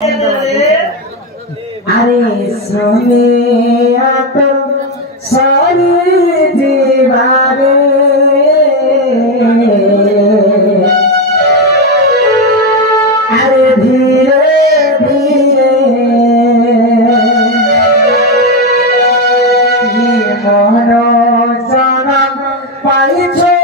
अरे सोने तो सारी दीवारे अरे धीरे धीरे ये मोनो जनम पाइछे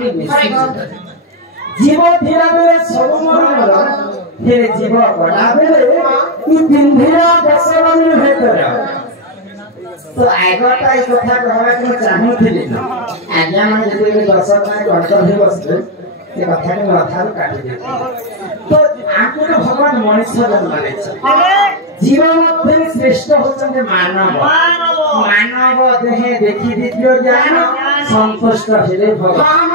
मन में जीव धीरा बेले सब मरल फिर जीव बड़ा बेले ई पिंधिरा बसवनी हेतर तो आगटा ई कथा कहबा के चाहूथिली आज्ञा मन जति दर्शक माने घंटा हे बसते ए कथा के माथा काटि दे तो आकु तो भगवान मनुष्य जन्म लेछ जीव मध्ये श्रेष्ठ होचंते मानव मानव देहे देखि दियो ज्ञान संतुष्ट हेले भगवान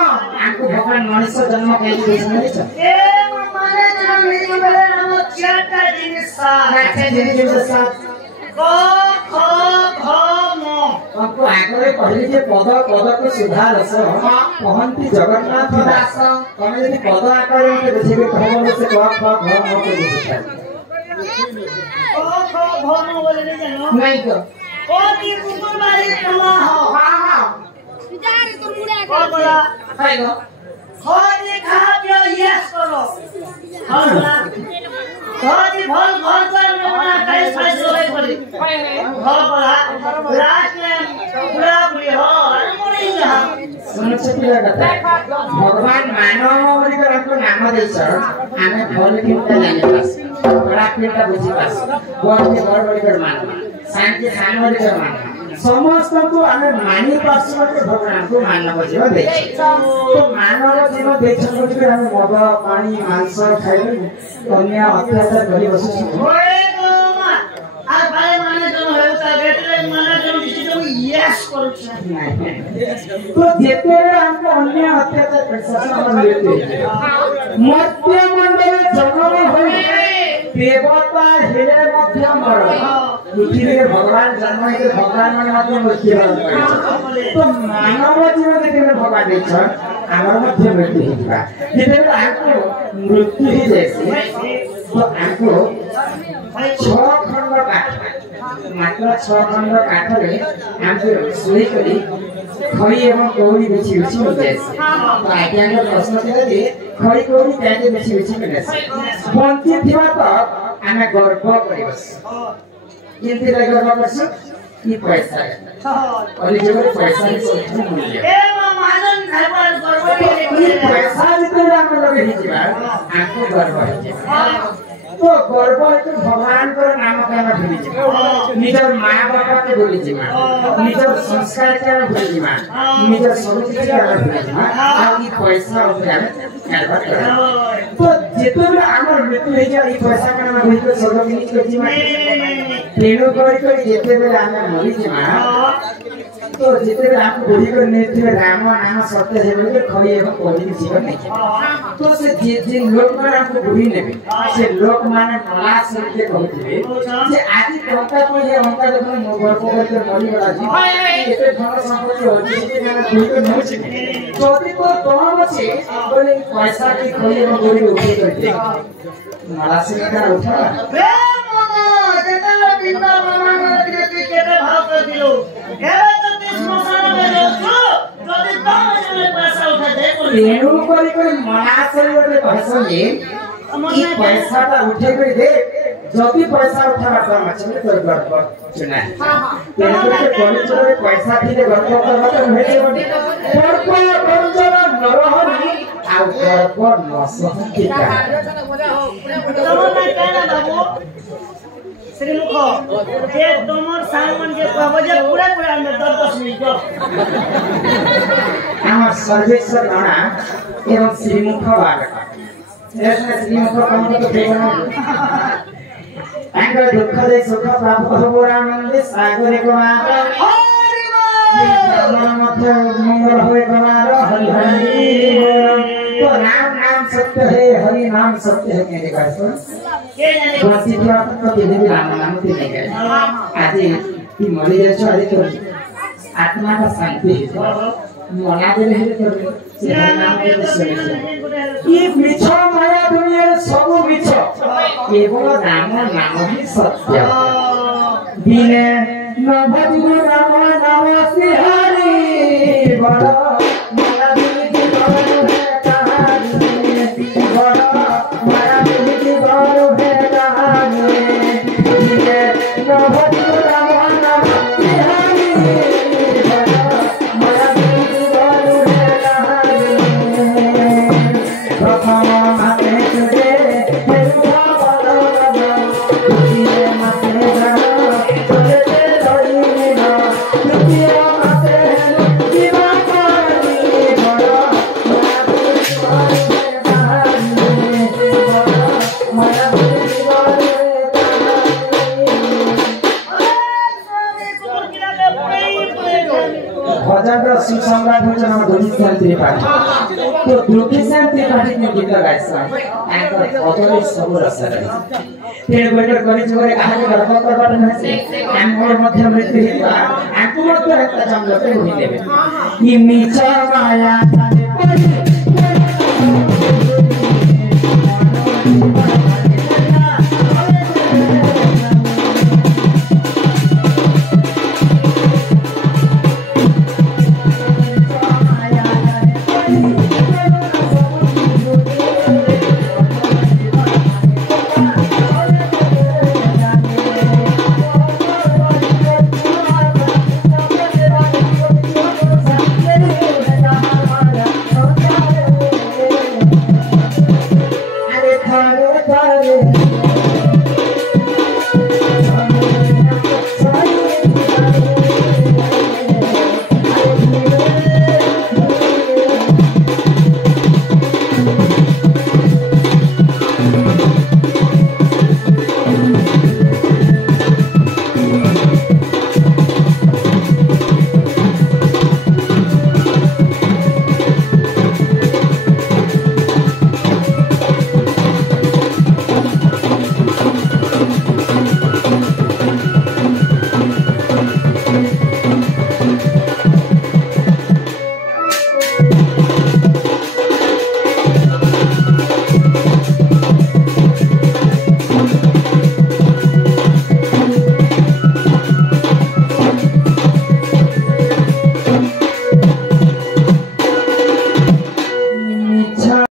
आकु भगवान मनुष्य जन्म कहि देछन छ ए माने जन्म लियो बेले हम चारटा जिनिस साथ क ख घ म आपको आगरे कहले जे पद को सुधार रस कहंती जगन्नाथ दास तमे यदि पद आकार में देखिबे कहबो से क ख घ म के बुझता क ख घ म बोले नहीं जानो नहीं तो ओ की कुकुर मारी कला हो हां जारे तो मुड़ा को बोला खाइगो खोजी खा पियो यस करो होला खोजी भल भल कर ना खाइ खाइ सोई पड़ी घर पड़ा रात में पूरा बुढ़ी हो मुड़ी जा सुन छपिला कथा भगवान मानव बोली कर आपको नाम देछ आमे भल किनता जाने पास बड़ा किनता बुझी पास बड़ के बड़ कर मान शांति खान बोली कर मान समस्त को आमे मानी पास के भगवान को मानव जीव दे तो मानव जीव देखन बोली कर हम मद पानी मांस खाइ कन्या अत्याचार करी बसु ओए गो मा आ भाई माने जन होता बेटले माने जन डिसिजन यस करू छ तो जेते हमको अन्य अत्याचार प्रशासन लेते मध्य मंडल जन्म होई देवता हेले मध्य मंडल पृथ्वी भगवान जन्म है भगवान माने मध्य मृत्यु तो मानव जीवन के भगवान देछ आगर मध्य मृत्यु हिबा जेते आको मृत्यु ही जैसे तो आको 6 खंड काठ मात्र 6 खंड काठ रे हमको सुई करी खई एवं कौड़ी बेची बेची हो जाए तो आज्ञा प्रश्न थे जे खई कौड़ी कैसे बेची बेची मिले बंची थिबा तो आमे गर्व करिबस किंतु रे गर्व करस ई पैसा और जो पैसा से मूल्य ए महाजन घर गर्व पैसा जिते हम लगे हिजिबा आको गर्व हिजिबा तो गर्व तो भगवान को नाम काना भूली जिमा निजर मां बापा के भूली जिमा निजर संस्कार के भूली जिमा निजर संस्कृति के भूली जिमा आ ई पैसा उपरे करबा तो जेतबे हमर मृत्यु हे जा ई पैसा काना भूली को स्वर्ग में कर जिमा तेनो करी जेतेबे हम मरि जिमा तो जेतेबे हम बुढ़ी को नेते राम नाम सत्य है बोले खरी एवं कोई जीवन नहीं तो से जे लोग माने हमको बुढ़ी नेबे से लोग माने मला से के कहथिबे जे आदि टंका को ये हमका जब मोबाइल को करके मरी गला जी एते धन संपत्ति होची कि माने बुढ़ी को न छी जदी तो तोम अछि बोले पैसा की खरी एवं बुढ़ी उठे करते मला से का उठा बे मामा जेतला बिंदा मामा के केते भाव कर दिलो तेणु करी मनासर गोटे कहसले ई पैसा ता उठे कर दे जति पैसा उठाबा काम अछि तो गर्व चुना तेणु करी कॉलेज पैसा दिले गर्व करबा तो हेते बडी गर्व बंजर नरहरी आ गर्व नसहति का तमन केना बाबू श्रीमुख जे तमर सामान जे कहबो जे पूरा पूरा में 10 मिनिट আমার सर्वेश्वर राणा एवं श्रीमुख बालक ऐसे श्रीमुख कम तो देवना अंग दुख दे सुख प्राप्त हो आनंद सागरे कुमार हरि मत मंगल होए कुमार हरि हरि तो नाम सत्य है हरि नाम सत्य है मेरे घर पर के जाने बसी तो आपको दे दे नाम ते नहीं गए आज की मरी जाए आज तो आत्मा का शांति है मना दे रहे तो नाम के सुने ये मिछो माया दुनिया सब मिछो केवल नाम ही सत्य बिने नभजु राम नाम से हरि बड़ माया दुनिया बड़ है कहानी बड़ माया दुनिया बड़ है कहानी बिने नभजु राम नाम से हरि सम्राट होचन हम धोनी शांति पार्टी तो दुखी शांति पार्टी में गीत गाइसा आकर अतरे सब रस रही तेरे बेटर करी जोरे कहा के गर्व करबा न है हमर मध्य मृत्यु हिबा आकु मत एकता जम लते होई देबे ई मीचा माया